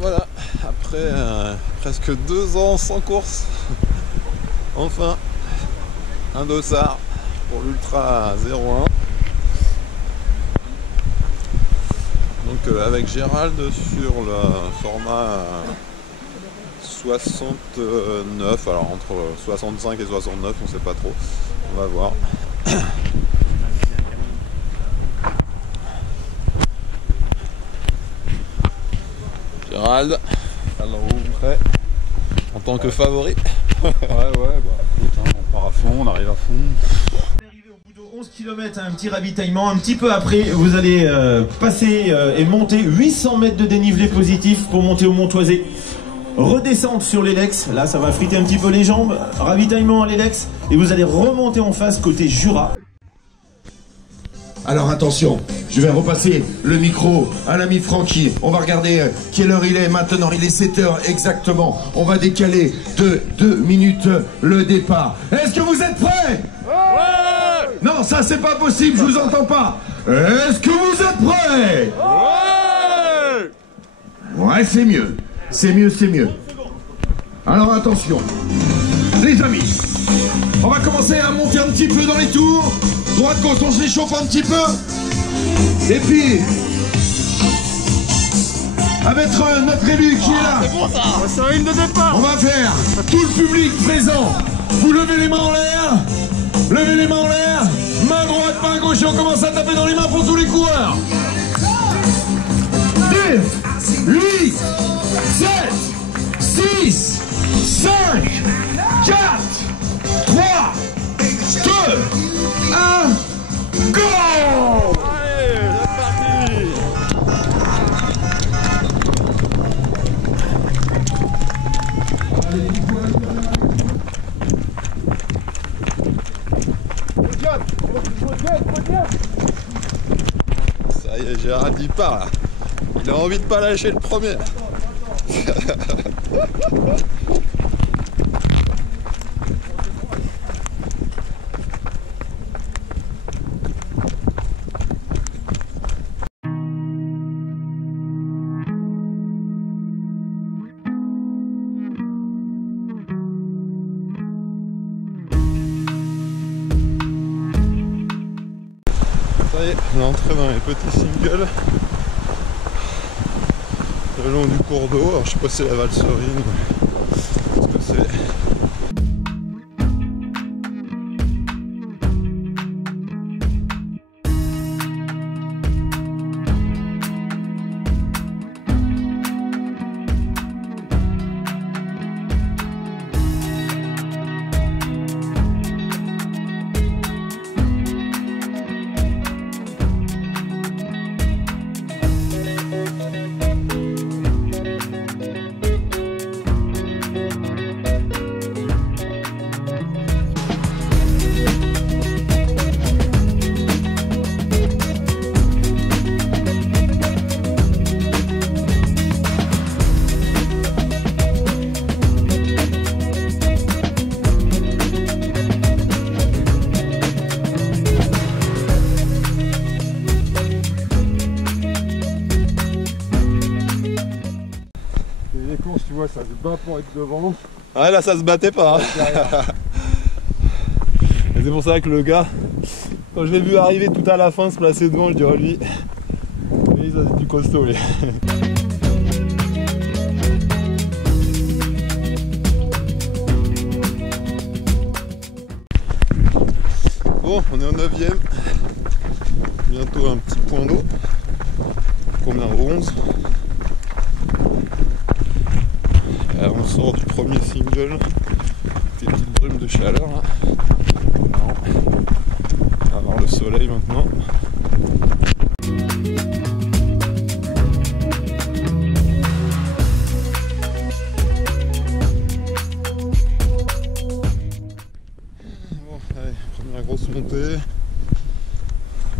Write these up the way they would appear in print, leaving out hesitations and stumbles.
voilà, après presque 2 ans sans course, enfin un dossard pour l'Ultra 01. Donc avec Gérald sur le format 69, alors entre 65 et 69, on sait pas trop, on va voir. Gérald, alors prêt en tant que favori. Ouais, bah écoute, hein, on part à fond, on arrive à fond. Arrivé au bout de 11 km, un petit ravitaillement. Un petit peu après, vous allez passer et monter 800 mètres de dénivelé positif pour monter au Montoisé. Redescendre sur l'Elex, là ça va friter un petit peu les jambes. Ravitaillement à l'Elex et vous allez remonter en face côté Jura. Alors attention, je vais repasser le micro à l'ami Francky. On va regarder quelle heure il est maintenant. Il est 7h exactement. On va décaler de 2 minutes le départ. Est-ce que vous êtes prêts? Ouais! Non, ça c'est pas possible, je vous entends pas. Est-ce que vous êtes prêts? Ouais! Ouais, c'est mieux. C'est mieux, c'est mieux. Alors attention, les amis, on va commencer à monter un petit peu dans les tours. Droite, gauche, on se réchauffe un petit peu. Et puis, avec notre élu qui est là, C'est bon ça. C'est un ligne de départ. on va faire tout le public présent. Vous levez les mains en l'air. Levez les mains en l'air. Main droite, main gauche et on commence à taper dans les mains pour tous les coureurs. 10, 8, 7, 6, 5, 4, 3, 2, 1, go! Allez, c'est parti. Ça y est, Gérald il part là. Il a envie de pas lâcher le premier. Ça y est, on est entré dans les petits singles le long du cours d'eau. Alors je sais pas si c'est la Valserine, ce que c'est. Les courses, tu vois, ça se bat pour être devant. Ouais, là ça se battait pas. Hein. Et c'est pour ça que le gars, quand je l'ai vu arriver tout à la fin, se placer devant, je dis oh lui, ça c'est du costaud lui. Bon, on est au 9e. Bientôt un petit point d'eau. Combien? 11. Et là, on sort du premier single. Des petites brumes de chaleur là. Non. On va voir le soleil maintenant. Bon, allez, première grosse montée.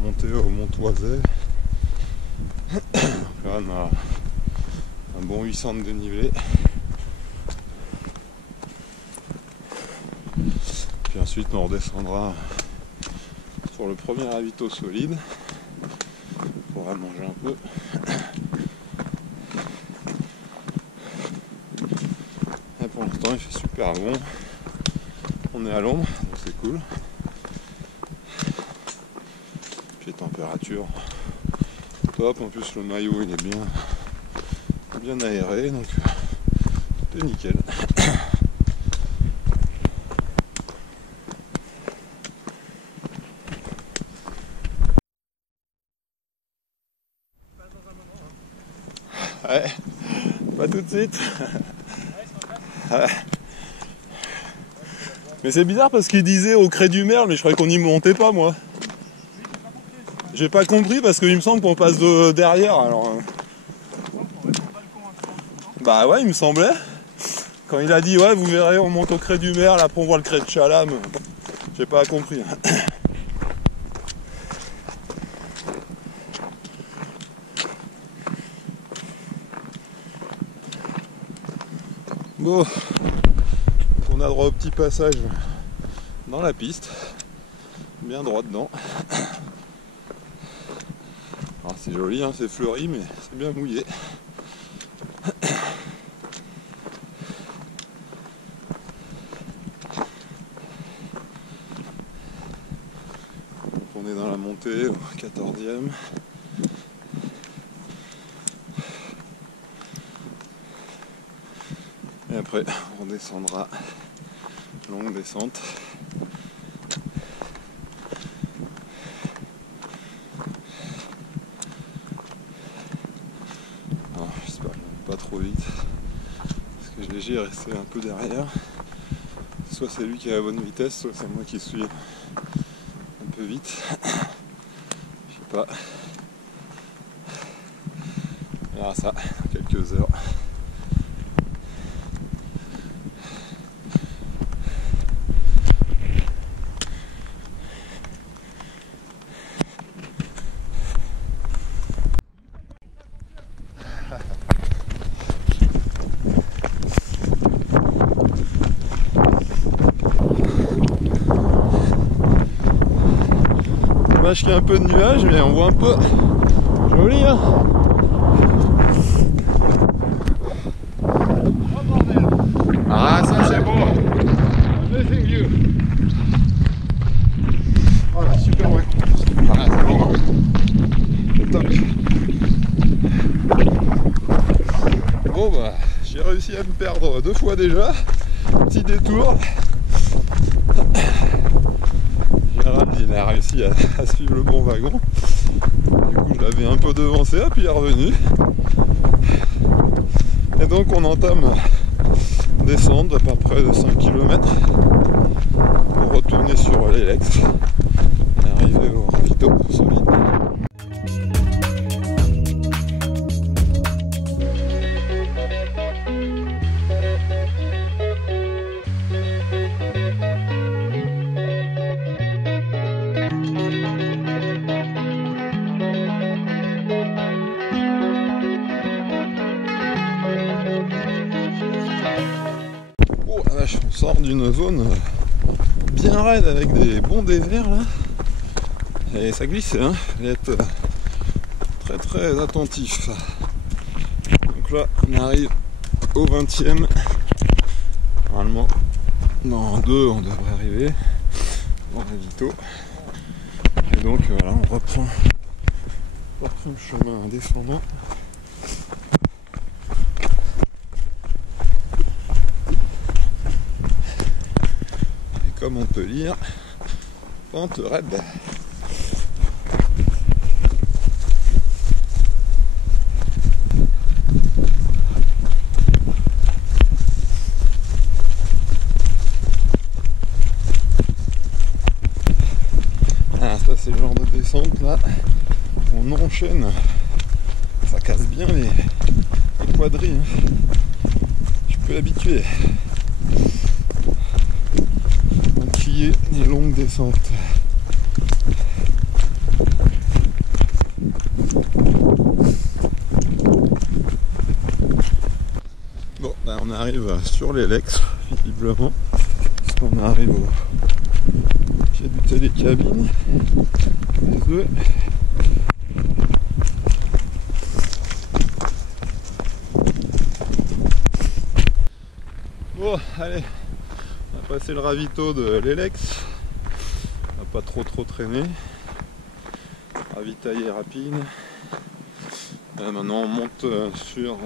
Montée au Montoisé. Là, on a un bon 800 de dénivelé. Puis ensuite on redescendra sur le premier ravito solide. On pourra manger un peu. super bon. On est à l'ombre, donc c'est cool. Puis température top, en plus le maillot il est bien aéré, donc tout est nickel. Ouais, pas tout de suite. Ouais. Mais c'est bizarre parce qu'il disait au Crêt du Merle, mais je croyais qu'on n'y montait pas moi. J'ai pas compris parce qu'il me semble qu'on passe de derrière alors. Bah ouais, il me semblait. Quand il a dit ouais, vous verrez, on monte au Crêt du Merle, après on voit le Crêt de Chalam. J'ai pas compris. Bon, on a droit au petit passage dans la piste, bien droit dedans. Alors c'est joli, hein, c'est fleuri, mais c'est bien mouillé. Donc on est dans la montée au 14e. Et après, on descendra, longue descente. Alors, j'espère que je ne vais pas trop vite, parce que GG est resté un peu derrière. Soit c'est lui qui a la bonne vitesse, soit c'est moi qui suis un peu vite. Je sais pas. On verra ça dans quelques heures. Dommage qu'il y ait un peu de nuages, mais on voit un peu joli, hein. Ah, ça c'est beau. Amazing view. Oh là, super ouais. Ah, c'est bon. C'est top. Bon bah, j'ai réussi à me perdre 2 fois déjà. Petit détour. Gérald il a réussi à suivre le bon wagon. Du coup je l'avais un peu devancé, puis il est revenu. Et donc on entame descendre d'à peu près de 5 km pour retourner sur l'Elex et arriver au ravito solide. On sort d'une zone bien raide avec des bons dévers là et ça glisse, hein. Il faut être très très attentif. Donc là on arrive au 20e, normalement dans 2 on devrait arriver au ravito et donc voilà, on reprend le chemin descendant. Comme on peut lire, pente raide. Ah, ça c'est le genre de descente là, on enchaîne, ça casse bien les quadrilles, hein. Je peux habituer. Les longues descentes. Bon, ben on arrive sur l'Elex, visiblement, parce qu'on arrive au pied du télécabine. Les œufs. Bon, allez, passer le ravito de l'Elex. On va pas trop traîner. Ravitailler rapide. Maintenant on monte sur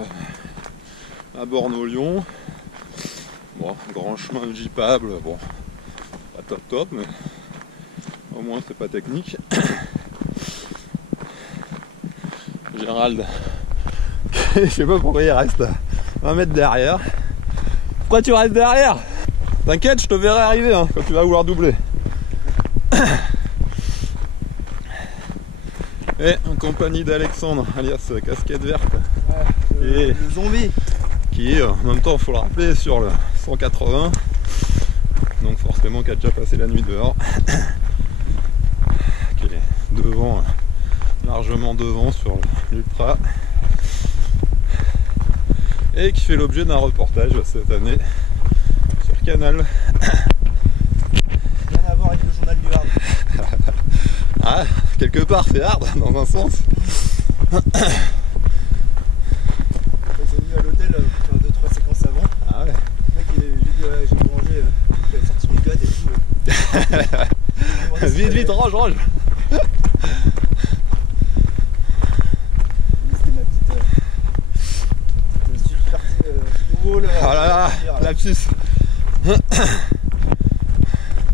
la borne au Lyon. Bon, grand chemin jeepable, bon, pas top, mais au moins c'est pas technique. Gérald, je sais pas pourquoi il reste 20 mètres derrière. Pourquoi tu restes derrière? T'inquiète, je te verrai arriver hein, quand tu vas vouloir doubler. Et en compagnie d'Alexandre, alias Casquette Verte, Le zombie. qui est en même temps, il faut le rappeler, sur le 180, donc forcément qui a déjà passé la nuit dehors, qui est devant, largement devant sur l'Ultra, et qui fait l'objet d'un reportage cette année sur Canal. Rien à voir avec le journal du Hard. Ah, quelque part c'est hard dans un sens. Ils ont mis à l'hôtel pour faire 2-3 séquences avant. Ah ouais. Le mec j'ai mangé, il a sorti mes codes et tout. Vite, range. C'était ma petite super nouveau là. Ah là là, lapsus.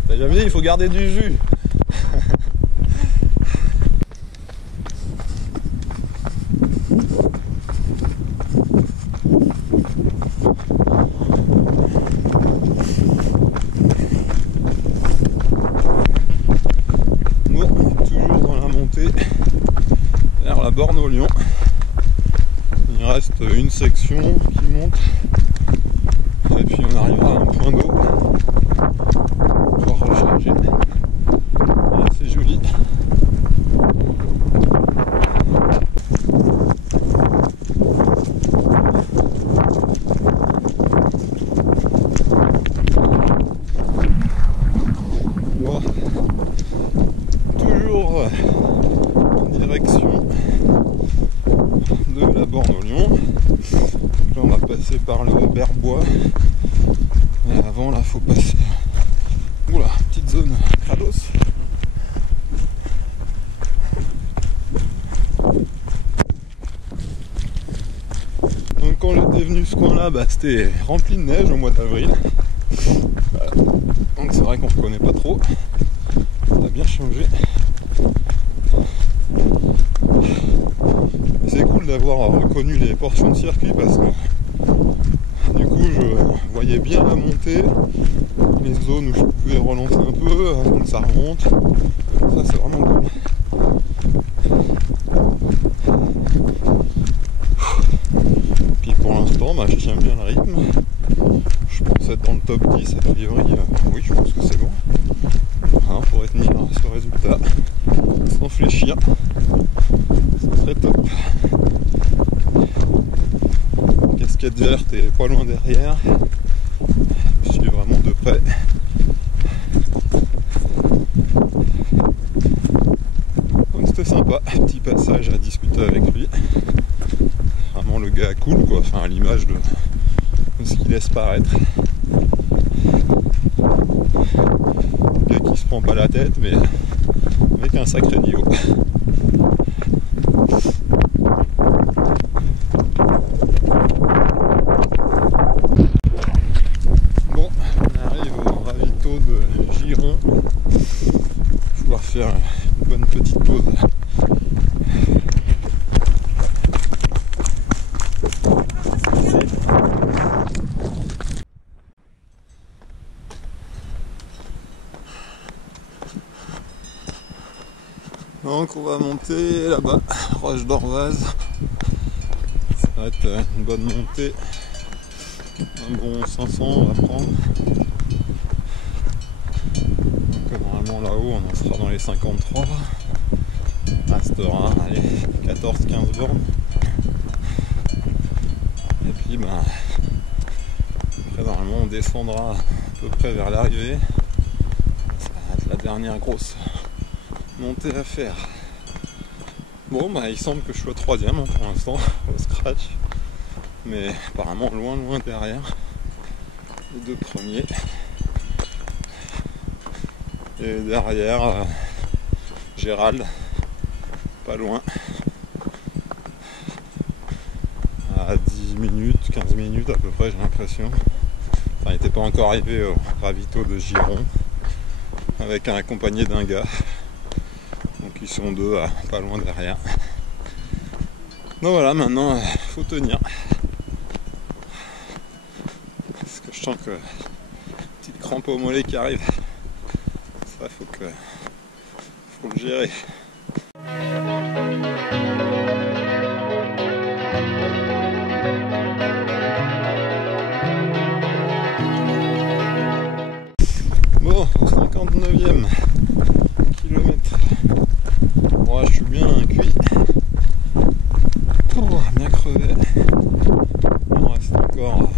T'as jamais dit, il faut garder du jus. Bon, toujours dans la montée vers la borne au Lyon. Il reste une section qui monte et puis on arrivera à un point d'eau pour recharger. C'est joli. Bon. Toujours en direction de la borne au Lyon. Là on va passer par le Berbois. Et avant là faut passer. Oula, petite zone crados. Donc quand j'étais venu ce coin là, c'était rempli de neige au mois d'avril. Voilà. Donc c'est vrai qu'on ne reconnaît pas trop. Ça a bien changé. C'est cool d'avoir reconnu les portions de circuit parce que du coup je voyais bien la montée, les zones où je pouvais relancer un peu avant que ça remonte. Ça c'est vraiment cool. Puis pour l'instant je tiens bien le rythme. Je pense être dans le top 10 a priori. Oui, je pense que c'est bon. Hein, pour tenir ce résultat sans fléchir. C'est très top. Casquette verte est pas loin derrière. Je suis vraiment de près. Donc c'était sympa, petit passage à discuter avec lui. Vraiment le gars cool quoi, enfin à l'image de ce qu'il laisse paraître. Le gars qui se prend pas la tête mais avec un sacré niveau. Bon, on arrive au ravito de Giron. Il va falloir faire une bonne petite pause. Donc on va monter là-bas, Roche d'Orvaz. Ça va être une bonne montée. Un bon 500 on va prendre. Donc normalement là-haut on en sera dans les 53. Restera allez 14-15 bornes. Et puis après normalement on descendra à peu près vers l'arrivée. Ça va être la dernière grosse montée à faire. Bon il semble que je sois troisième pour l'instant au scratch, mais apparemment loin derrière les deux premiers. Et derrière, Gérald, pas loin. À 10 minutes, 15 minutes à peu près, j'ai l'impression. Enfin, il n'était pas encore arrivé au ravito de Giron, avec un accompagné d'un gars. Donc ils sont deux pas loin derrière. Donc voilà, maintenant il faut tenir. Parce que je sens que petite crampe au mollet qui arrive. Ça faut le gérer. Bon, au 59e kilomètre. Bon, je suis bien cuit. Bien crevé. Il me reste encore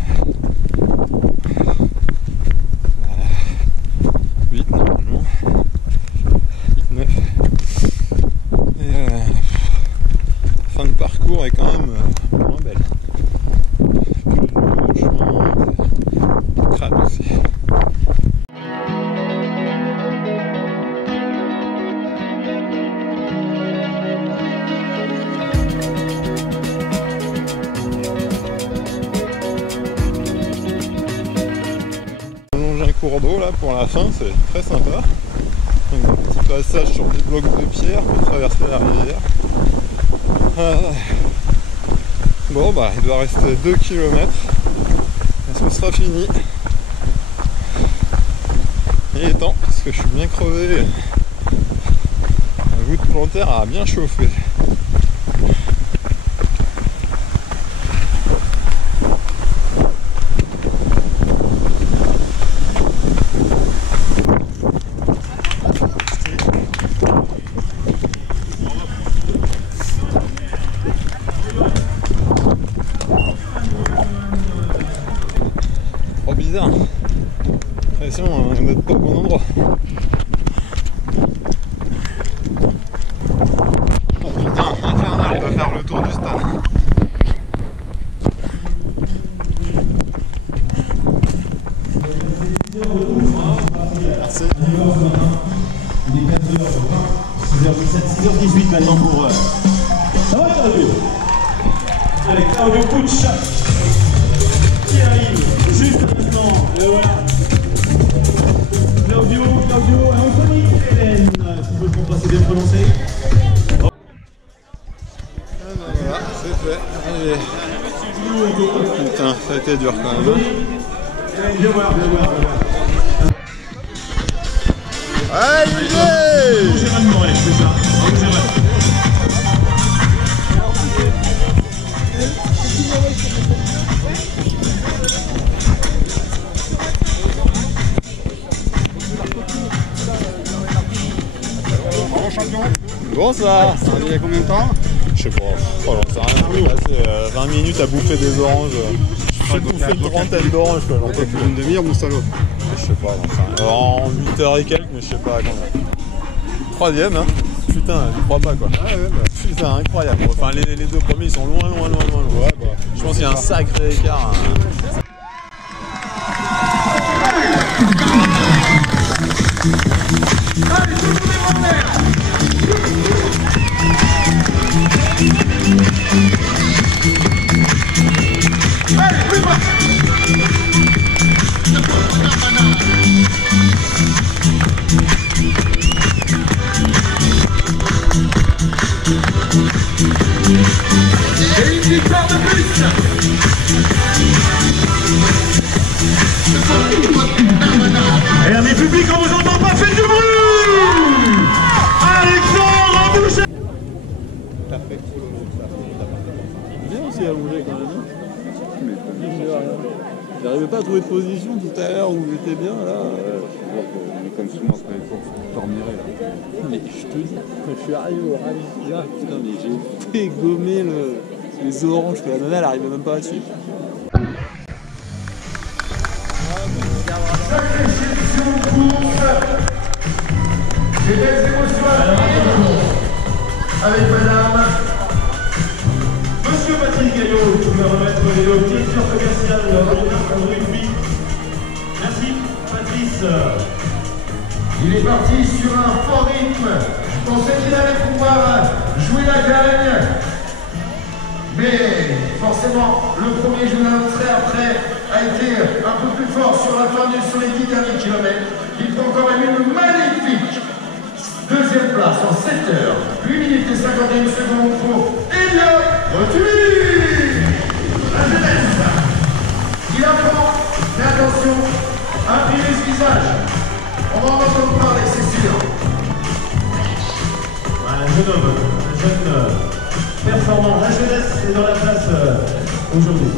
8 normalement. 8-9. Et fin de parcours est quand même moins belle. Le chemin crade aussi. Cours d'eau là pour la fin, c'est très sympa. Donc, un petit passage sur des blocs de pierre pour traverser la rivière. Bon bah il doit rester 2 km et ce sera fini. Il est temps parce que je suis bien crevé. La voûte plantaire a bien chauffé. Bizarre. L'impression d'être pas au bon endroit. Oh putain, infernal, il va faire le tour du stade. Merci. Il est 15h20, 6h17, 6h18 maintenant pour... Ça va Claudio? Avec Claudio Puccia qui arrive juste maintenant, et voilà. Claudio et Anthony Hélène, si je peux passer bien prononcé. Ah ben voilà, c'est fait. Allez. Putain, ça a été dur quand même. Viens voir. Allez! Gérald Morel, c'est ça. Bonsoir. Il y a combien de temps? Je sais pas, j'en sais rien. J'ai passé 20 minutes à bouffer des oranges. J'ai bouffé une trentaine d'oranges. J'en peux plus. Une demi-heure, mon salaud. Je sais pas, j'en sais rien. En 8h et quelques, mais je sais pas à combien. 3e, hein. Putain, je crois pas quoi. Ah ouais, bah. Putain, incroyable. Enfin, les deux premiers ils sont loin. Ouais, bah. Je pense qu'il y a un sacré écart. Et une victoire de plus. Et amis publics, on vous entend pas, faites du bruit. Alexandre Boucher. Bien aussi à bouger quand même. J'arrivais pas à trouver de position tout à l'heure où j'étais bien là. Comme souvent, c'est pas pour dormir là. Mais je te dis, quand je suis arrivé au ravito, putain, mais j'ai dégommé les oranges que la nana elle arrivait même pas à suivre. Des belles émotions avec madame. Monsieur Patrick Gaillot, je vais remettre les lots directeur commercial rugby. Merci Patrice. Il est parti sur un fort rythme. Je pensais qu'il allait pouvoir jouer la gagne. Mais forcément, le premier journal très après a été un peu plus fort sur la fin sur les 10 derniers kilomètres. Il prend quand même une magnifique deuxième place en 7 heures, 8 minutes et 51 secondes pour Elliot Rotuli. La jeunesse. Il apprend, mais attention, imprimez ce visage. On va en entendre parler, c'est sûr. Un jeune homme, un jeune performant. La jeunesse est dans la place aujourd'hui.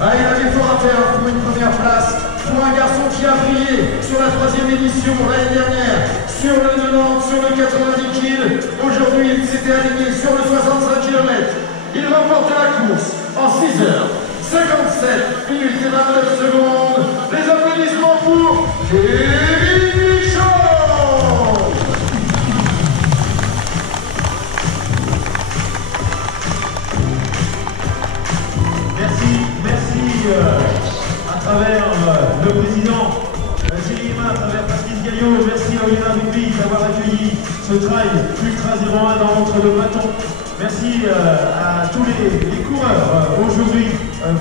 Ah, il a des efforts à faire pour une première place, pour un garçon qui a brillé sur la 3e édition l'année dernière, sur le 90, sur le 90 kg. Aujourd'hui, il s'était aligné sur le 65 km. Il remporte la course en 6 heures, 57 minutes et 29 secondes. Les applaudissements pour Kevin Michaud. Merci à travers le président Gilles, à travers Patrice Gaillot, merci à Olina Ruby d'avoir accueilli ce trail Ultra 01 dans l'entre de bâton. Merci à tous les coureurs aujourd'hui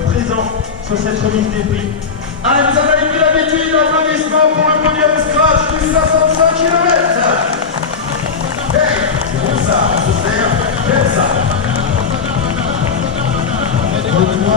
présents sur cette remise des prix. Allez, vous avez pris l'habitude, l'applaudissement pour le podium scratch du 65 km. Hey, c'est bon ça, on se sert, j'aime ça. Retour